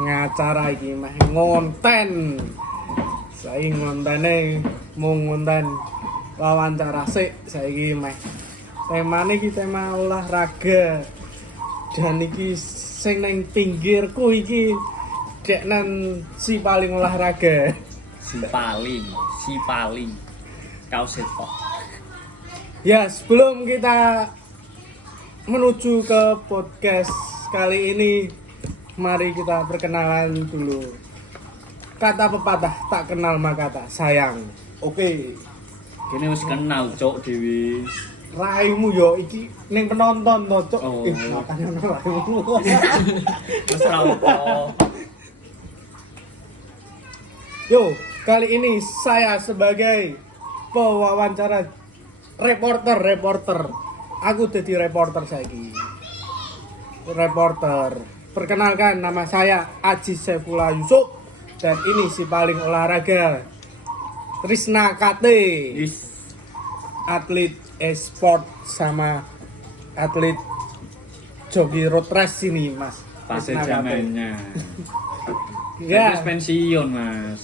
ngacara iki meh ngonten. Saiki ngontene mung ngonten wawancara sik saiki meh. Temane iki tema olahraga. Dan iki sing ning pinggirku iki deknen si paling olahraga. Si paling kau setok. Ya, sebelum kita menuju ke podcast kali ini, mari kita perkenalan dulu. Kata pepatah, tak kenal maka tak sayang. Oke. Kene wis kenal cok dewi. Raimu yo iki ning penonton to, Cuk. Oh. Makanya raimu. Wis ra apa. Yo, kali ini saya sebagai pewawancara reporter. Aku jadi reporter saiki. Reporter. Perkenalkan, nama saya Aji Saifullah Yusuf dan ini si paling olahraga Trisna KT, Is atlet e-sport sama atlet jogi road race ini, Mas. fase Trisna KT. zamannya. Ya. Terus pensiun, Mas.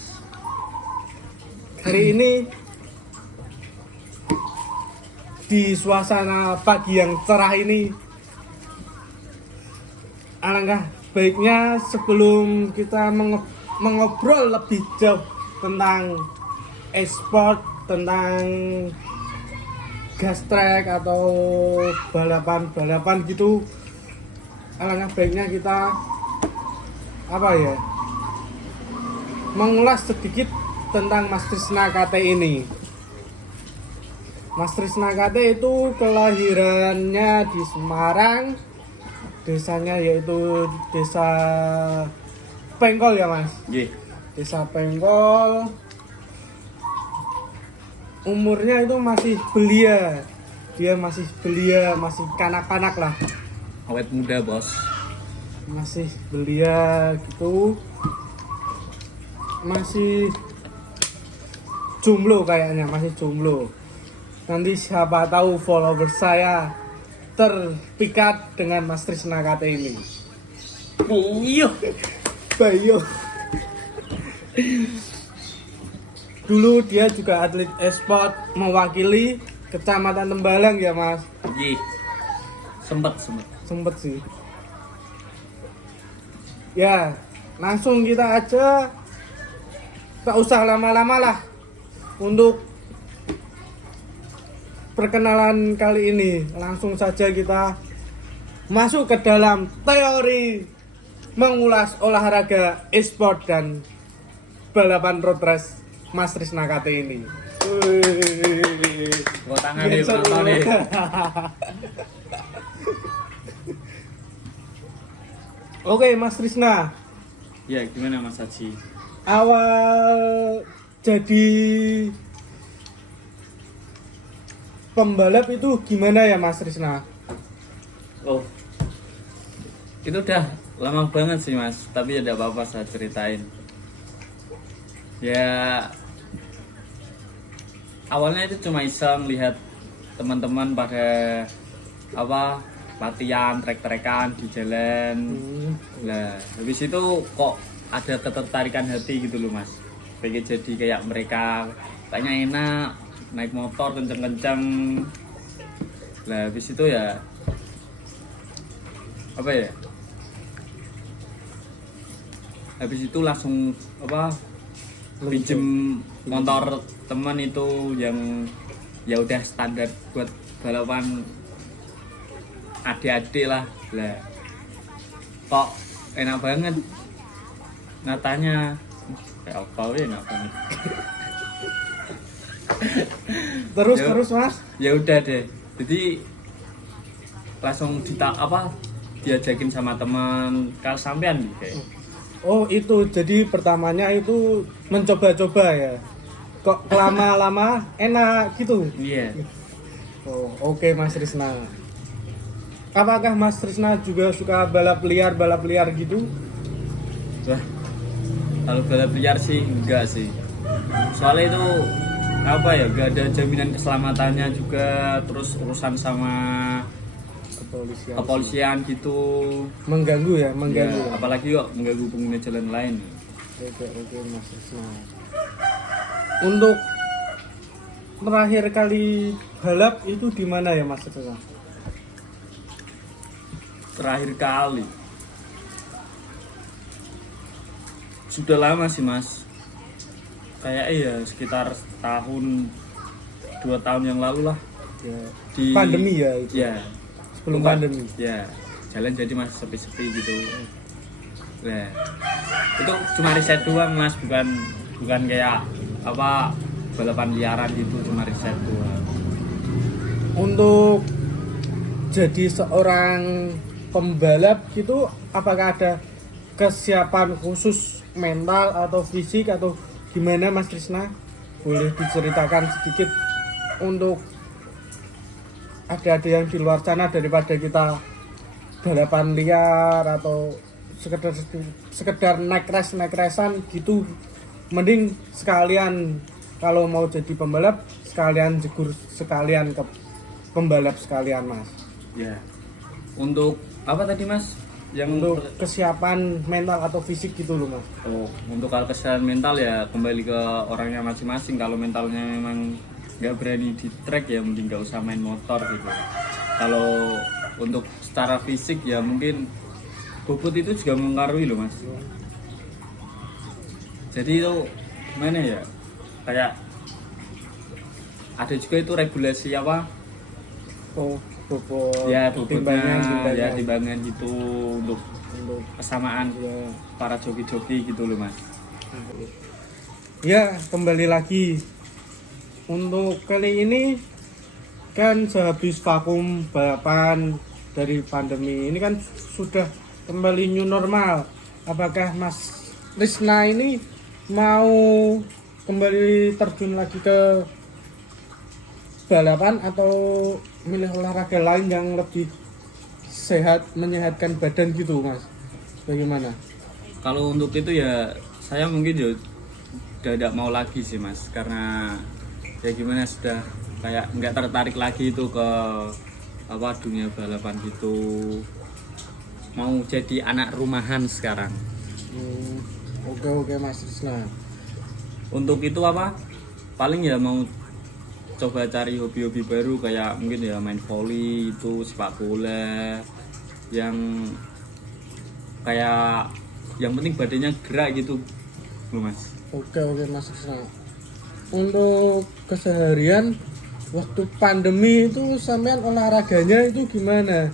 Hari ini di suasana pagi yang cerah ini, alangkah baiknya sebelum kita mengobrol lebih jauh tentang e-sport, tentang gas track atau balapan gitu, alangkah baiknya kita mengulas sedikit tentang Mas Trisna KT ini. Mas Trisna KT itu kelahirannya di Semarang, desanya yaitu desa Pengkol ya, Mas. Nggih. Desa Pengkol. Umurnya itu masih belia. Dia masih belia, masih kanak-kanak lah. Awet muda, Bos. Masih belia gitu. Masih jomblo kayaknya, masih jomblo. Nanti siapa tahu follower saya terpikat dengan Mas Trisna KT ini. Iya. Bayo. Dulu dia juga atlet e-sport mewakili Kecamatan Tembalang ya, Mas. Nggih. Sempet. Sempet sih. Ya, langsung kita aja. Tak usah lama-lama lah untuk perkenalan kali ini. Langsung saja kita masuk ke dalam teori mengulas olahraga e-sport dan balapan road race Mas Trisna KT ini. Gua tangan deh, penonton deh. Oke, Mas Trisna. Ya, gimana Mas Haji? Awal jadi pembalap itu gimana ya, Mas Trisna? Oh. Itu udah lama banget sih, Mas. Tapi ya enggak apa-apa saya ceritain. Ya awalnya itu cuma iseng lihat teman-teman pada latihan trek-trekan di jalan. Nah, habis itu kok ada ketertarikan hati gitu loh, Mas. Pengen jadi kayak mereka, kayaknya enak naik motor kenceng-kenceng. Nah, habis itu ya habis itu langsung pinjem motor teman itu yang ya udah standar buat balapan adik-adik lah. Kok enak banget natanya, kayak apa enak banget. Terus Mas? Ya udah deh, jadi langsung diajakin sama teman kalau sampean nih kayak. Oh itu, jadi pertamanya itu mencoba-coba ya. Kok lama-lama enak gitu. Iya. Oh, oke Mas Trisna. Apakah Mas Trisna juga suka balap liar gitu? Wah, kalau balap liar sih enggak sih. Soalnya itu gak ada jaminan keselamatannya juga, terus urusan sama kepolisian gitu. Mengganggu ya, mengganggu. Ya, apalagi kok mengganggu pengguna jalan lain. Oke Mas Risna. Untuk terakhir kali balap itu di mana ya Mas Risna? Terakhir kali sudah lama sih Mas, kayak ya sekitar tahun 2 tahun yang lalu lah. Ya, Di pandemi ya itu. Ya, Sebelum Bukan- pandemi. ya jalan jadi masih sepi-sepi gitu. Nah, itu cuma riset doang Mas, bukan kayak apa balapan liaran gitu, cuma riset doang. Untuk jadi seorang pembalap gitu, apakah ada kesiapan khusus mental atau fisik atau gimana Mas Krisna? Boleh diceritakan sedikit untuk ada yang di luar sana daripada kita balapan liar atau sekedar naik race-an gitu, mending sekalian kalau mau jadi pembalap sekalian jegur sekalian ke pembalap sekalian Mas. Ya. Untuk apa tadi Mas? Yang Untuk kesiapan mental atau fisik gitu loh Mas. untuk hal kesehatan mental ya kembali ke orangnya masing-masing. Kalau mentalnya memang nggak berani di track ya mending nggak usah main motor gitu. Kalau untuk secara fisik ya mungkin bobot itu juga mempengaruhi loh Mas. Jadi itu mana ya, kayak ada juga itu regulasi apa Bobot ya bobotnya timbangan. ya timbangan gitu untuk Untuk kesamaan ya. para joki-joki gitu loh Mas. Ya, kembali lagi. Untuk kali ini kan sehabis vakum balapan dari pandemi ini kan sudah kembali new normal. Apakah Mas Risna ini mau kembali terjun lagi ke balapan atau milih olahraga lain yang lebih sehat, menyehatkan badan gitu Mas? Bagaimana? Kalau untuk itu ya saya mungkin ya udah tidak mau lagi sih Mas, karena ya gimana sudah kayak nggak tertarik lagi itu ke apa dunia balapan gitu, mau jadi anak rumahan sekarang. Oke Mas Risna. Untuk itu apa paling ya mau coba cari hobi-hobi baru kayak mungkin ya main volley itu, sepak bola yang kayak yang penting badannya gerak gitu loh Mas. Oke Mas Risna. Untuk keseharian waktu pandemi itu sampean olahraganya itu gimana?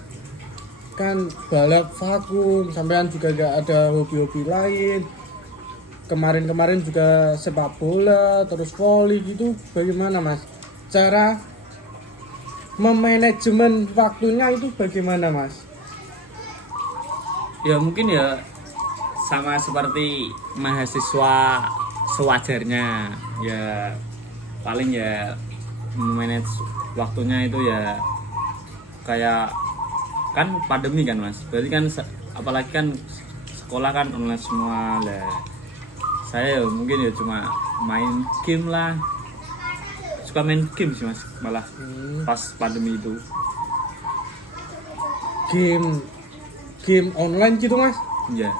Kan balap vakum, sampean juga gak ada hobi-hobi lain. Kemarin juga sepak bola, terus volley gitu. Bagaimana Mas? Cara memanajemen waktunya itu bagaimana Mas? Ya mungkin ya sama seperti mahasiswa sewajarnya ya, paling ya manage waktunya itu ya kayak kan pandemi kan Mas, berarti kan apalagi kan sekolah kan online semua lah. Saya ya mungkin ya cuma main game lah, suka main game sih Mas malah pas pandemi itu. Game online gitu Mas? Ya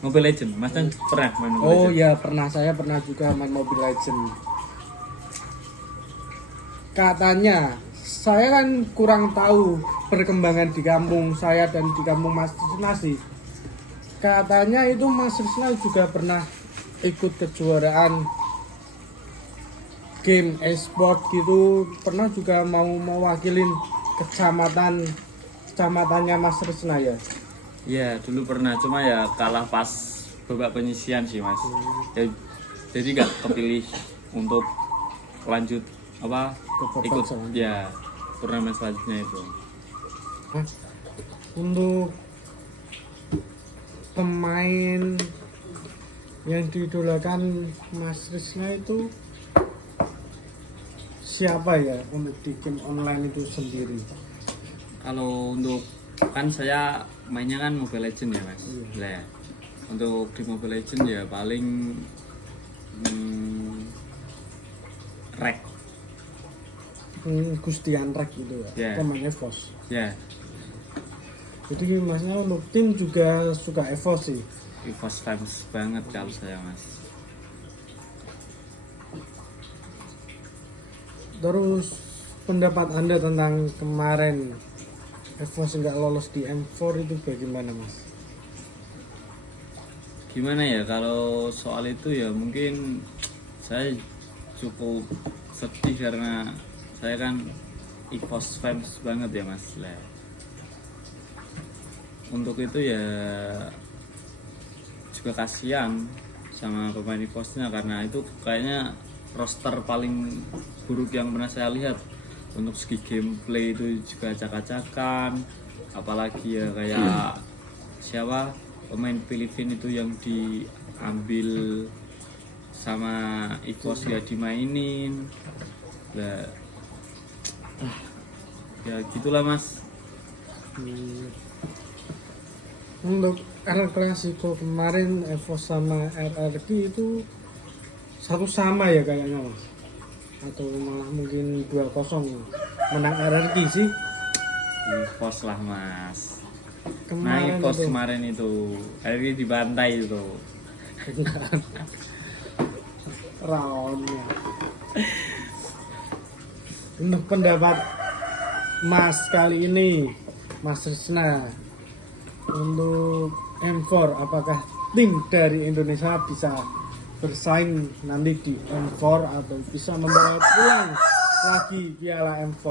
Mobile Legend, Mas kan pernah main Mobile Oh Legend? ya pernah, saya pernah juga main Mobile Legend. Katanya, saya kan kurang tahu perkembangan di kampung saya dan di kampung Mas Risna sih. Katanya itu Mas Risna juga pernah ikut kejuaraan game e-sport gitu, pernah juga mau mewakilin kecamatannya Mas Risna ya. Iya dulu pernah, cuma ya kalah pas babak penyisian sih Mas. Ya, jadi nggak kepilih untuk lanjut apa Ke babak ikut selanjutnya. ya turnamen selanjutnya itu. Nah, untuk pemain yang diidolakan Mas Risna itu siapa ya untuk di game online itu sendiri? Kalau untuk kan saya mainnya kan Mobile Legend ya Mas. Lah, untuk di Mobile Legend ya paling rek Gusti Anrek gitu ya, Yeah. pemain EVOS. Ya, Jadi masnya untuk tim juga suka EVOS sih. EVOS fans banget kalau saya mas. Terus pendapat Anda tentang kemarin EVOS nggak lolos di M4 itu bagaimana mas? Gimana ya kalau soal itu ya mungkin saya cukup sedih karena saya kan EVOS fans banget ya mas lah. Untuk itu ya juga kasihan sama pemain EVOS-nya karena itu kayaknya roster paling buruk yang pernah saya lihat. Untuk segi gameplay itu juga acak-acakan, apalagi ya kayak siapa pemain Filipina itu yang diambil sama EVOS ya dimainin lah. Ya gitulah mas. Untuk El Clasico kemarin EVOS sama RRQ itu satu sama ya kayaknya mas, atau malah mungkin 2-0 menang RRQ sih EVOS lah mas. Nah kemarin. EVOS Itu kemarin itu akhirnya dibantai itu. roundnya. Untuk pendapat mas kali ini Mas Risna, untuk M4 apakah tim dari Indonesia bisa bersaing nanti di M4 atau bisa membawa pulang lagi piala M4?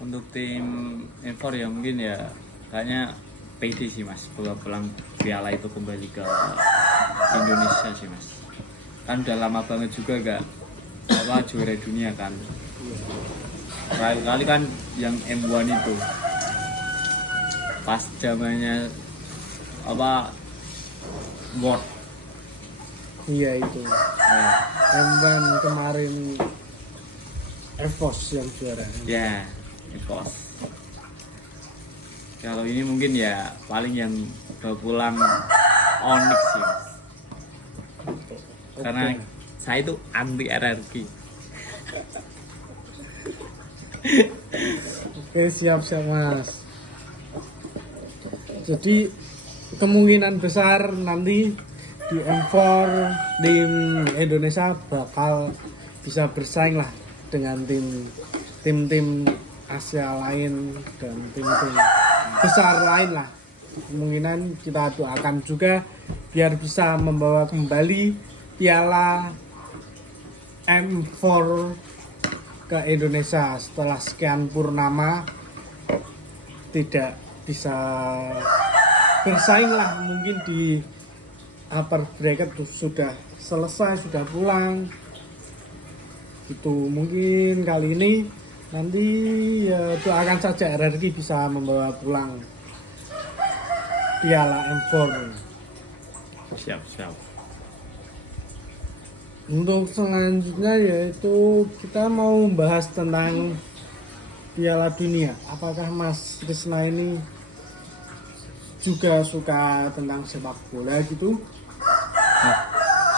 Untuk tim M4 ya mungkin ya kayaknya PD sih mas bawa pulang piala itu kembali ke Indonesia sih mas. Kan udah lama banget juga gak juara dunia kan. Terakhir kali kan yang M1 itu pas zamannya World. Iya itu Nah, M1 kemarin EVOS yang juara. ya EVOS. Kalau ini mungkin ya paling yang bawa pulang Onyx sih mas. Karena Oke. saya itu anti RRQ. Oke, siap-siap mas. Jadi kemungkinan besar nanti di M4 tim Indonesia bakal bisa bersaing lah dengan tim-tim Asia lain dan tim-tim besar lain lah. Kemungkinan kita doakan juga biar bisa membawa kembali piala M4 ke Indonesia setelah sekian purnama tidak bisa bersaing lah, mungkin di upper bracket tuh sudah selesai, sudah pulang gitu. Mungkin kali ini nanti ya doakan saja RRQ bisa membawa pulang piala M4. Siap. Untuk selanjutnya yaitu kita mau bahas tentang Piala Dunia. Apakah Mas Risna ini juga suka tentang sepak bola gitu? Nah,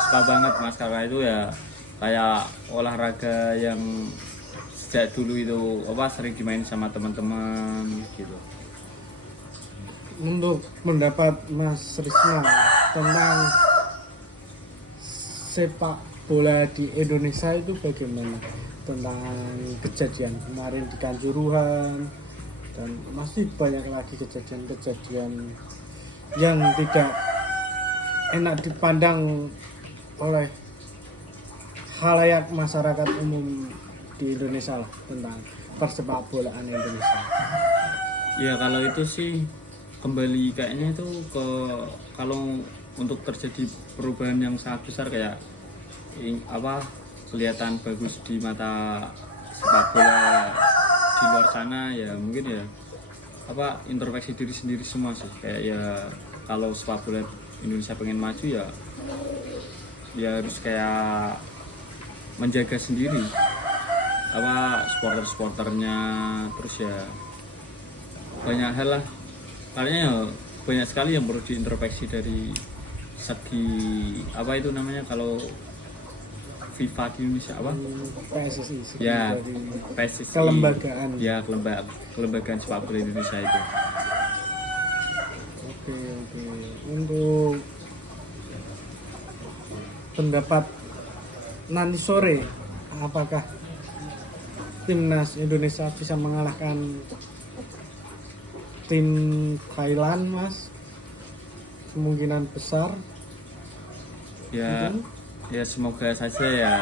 suka banget mas karena itu ya kayak olahraga yang sejak dulu itu sering dimain sama teman-teman gitu. Untuk pendapat Mas Risna tentang sepak bola di Indonesia itu bagaimana? Tentang kejadian kemarin di Kanjuruhan dan masih banyak lagi kejadian-kejadian yang tidak enak dipandang oleh khalayak masyarakat umum di Indonesia lah, tentang persepak bolaan Indonesia. Ya kalau itu sih kembali kayaknya itu ke kalau untuk terjadi perubahan yang sangat besar kayak kelihatan bagus di mata sepak bola di luar sana ya mungkin ya introspeksi diri sendiri semua sih kayak ya kalau sepak bola Indonesia pengen maju ya harus kayak menjaga sendiri supporter-supporternya, terus ya banyak hal lah kayaknya ya banyak sekali yang perlu diintrospeksi dari segi kalau FIFA di Indonesia apa? PSSI Ya, dari PSSI. kelembagaan. Ya, kelembagaan sepak bola Indonesia itu. Oke. Untuk pendapat nanti sore, apakah timnas Indonesia bisa mengalahkan tim Thailand, Mas? Kemungkinan besar. Ya, ya semoga saja ya.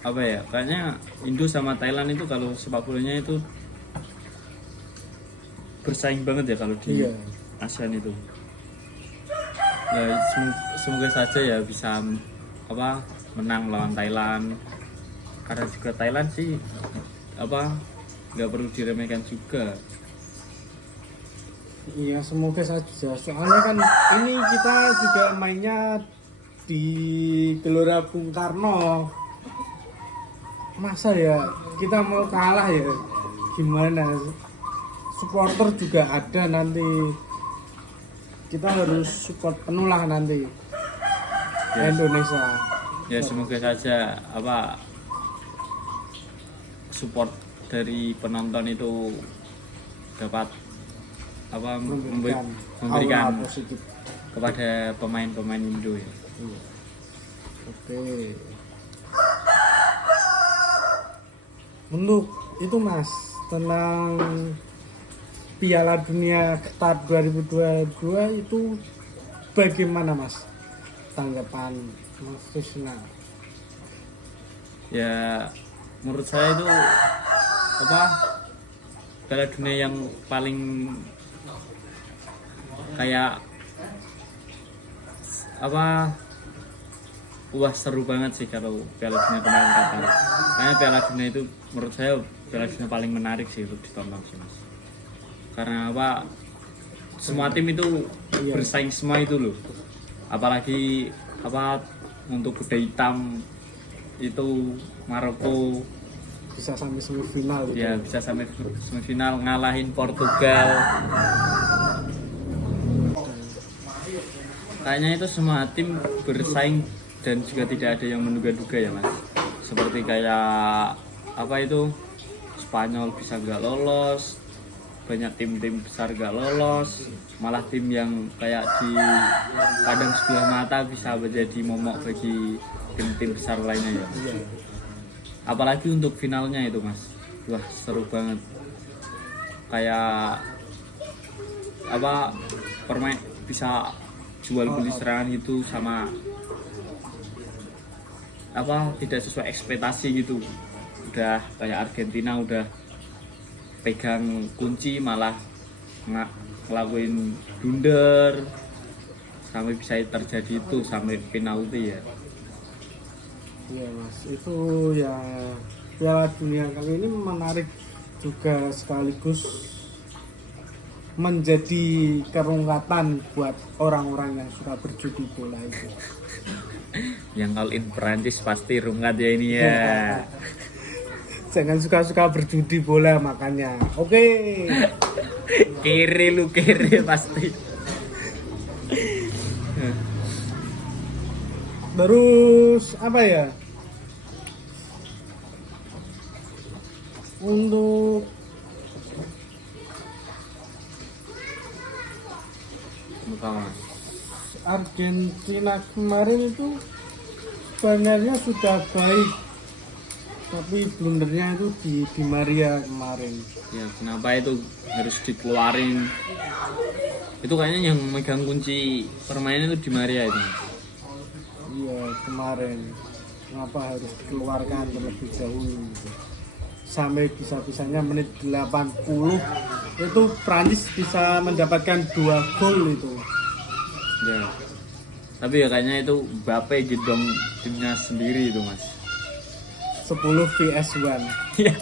Apa ya? Kayaknya Indo sama Thailand itu kalau sepak bolanya itu bersaing banget ya kalau di Iya. ASEAN itu. Ya semoga saja ya bisa apa menang lawan Thailand. Karena juga Thailand sih apa nggak perlu diremehkan juga. Iya, semoga saja. Soalnya kan ini kita juga mainnya di Gelora Bung Karno. Masa ya kita mau kalah ya? Gimana? Supporter juga ada nanti. Kita harus support penuh lah nanti. Yes. Indonesia. Ya semoga saja apa support dari penonton itu dapat apa memberikan aura positif. kepada pemain-pemain Indo ya. Iya. Oke. Untuk itu Mas, tentang Piala Dunia Qatar 2022 itu bagaimana Mas tanggapan Mas Krisna? Ya menurut saya itu apa Piala Dunia yang paling kayak apa wah seru banget sih kalau Piala Dunia kemarin Qatar. Karena Piala Dunia itu menurut saya Piala Dunia paling menarik sih untuk ditonton sih Mas. Karena apa semua tim itu bersaing semua itu loh. Apalagi apa untuk kuda hitam itu Maroko Bisa sampai semifinal gitu. ya bisa sampai semifinal ngalahin Portugal. Kayaknya itu semua tim bersaing dan juga tidak ada yang menduga-duga ya Mas. Seperti kayak apa itu Spanyol bisa nggak lolos, banyak tim-tim besar nggak lolos, malah tim yang kayak di kadang sebelah mata bisa menjadi momok bagi tim-tim besar lainnya ya. Iya. Apalagi untuk finalnya itu Mas, wah seru banget. Kayak apa permain bisa jual beli serangan itu sama apa tidak sesuai ekspektasi gitu. Udah kayak Argentina udah pegang kunci malah ngelakuin blunder sampai bisa terjadi itu sampai penalti ya. Iya Mas, itu ya Piala Dunia kali ini menarik juga sekaligus menjadi kerungkatan buat orang-orang yang suka berjudi bola itu. Yang all in Perancis pasti rungkat ya ini ya. Jangan suka-suka berjudi bola makanya. Oke. Kere pasti. Terus apa ya? Untuk Argentina kemarin itu sebenarnya sudah baik, tapi blundernya itu di Maria kemarin. Ya kenapa itu harus dikeluarin? Itu kayaknya yang megang kunci permainan itu di Maria itu. Iya kemarin. Kenapa harus dikeluarkan terlebih dahulu? Gitu. Sampai bisa-bisanya menit 80 itu Prancis bisa mendapatkan 2 gol itu. Ya. Tapi ya kayaknya itu Mbappe gedong timnya sendiri itu Mas. 10 vs 1. Iya.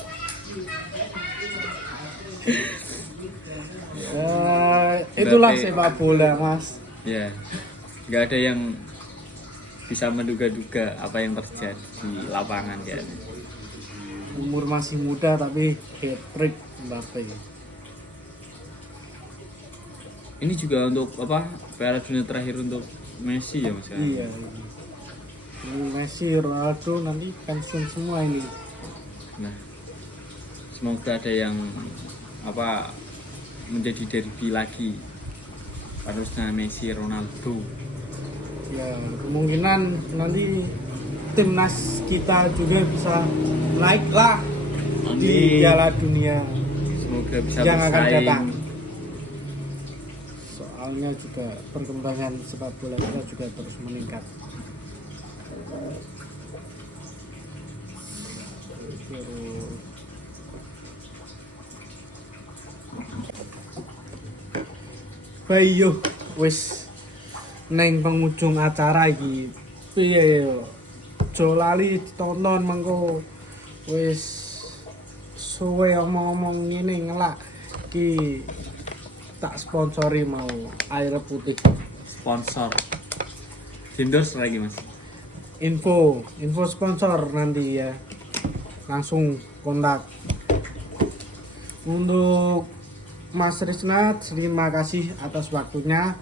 Itulah Berarti- sepak bola Mas. Ya. Nggak ada yang bisa menduga-duga apa yang terjadi di lapangan kayaknya. Umur masih muda tapi hat-trick Mbappe. Ini juga untuk apa? Piala Dunia terakhir untuk Messi ya Mas. Iya. Messi, Ronaldo nanti pensiun semua ini. Nah, semoga ada yang menjadi derby lagi. Harusnya Messi, Ronaldo. Ya kemungkinan nanti timnas kita juga bisa naik lah di Amin. Piala Dunia Semoga bisa yang akan bersaing. datang. Soalnya juga perkembangan sepak bola kita juga terus meningkat. Bayo wis neng penghujung acara iki. Piye yo? Aja lali tonton mengko wis suwe omong-omong ngene ngelak ki tak sponsori mau air putih. Sponsor. Endorse lagi mas. Info sponsor nanti ya. Langsung kontak. Untuk Mas Risna, terima kasih atas waktunya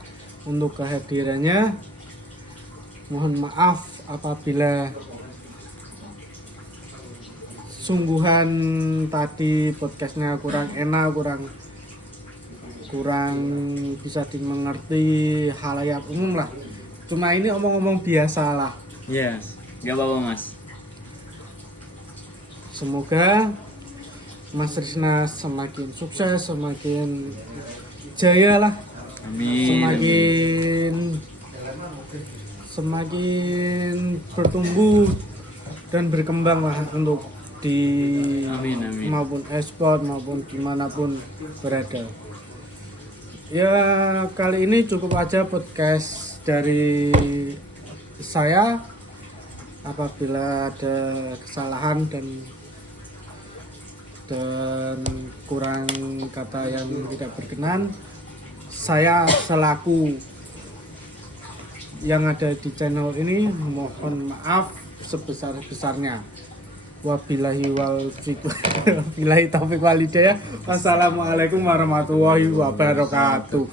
untuk kehadirannya. Mohon maaf apabila sungguhan tadi podcastnya kurang enak, kurang bisa dimengerti halayak umum lah. Cuma ini omong-omong biasa lah. Yes, nggak apa-apa mas. Semoga Mas Risna semakin sukses, semakin jaya lah, Amin. semakin bertumbuh dan berkembang lah untuk di Amin. maupun e-sport maupun dimanapun berada. Ya kali ini cukup aja podcast dari saya. Apabila ada kesalahan dan kurang kata yang tidak berkenan, saya selaku yang ada di channel ini mohon maaf sebesar-besarnya. Wabillahi taufiq wal hidayah. Wassalamualaikum warahmatullahi wabarakatuh.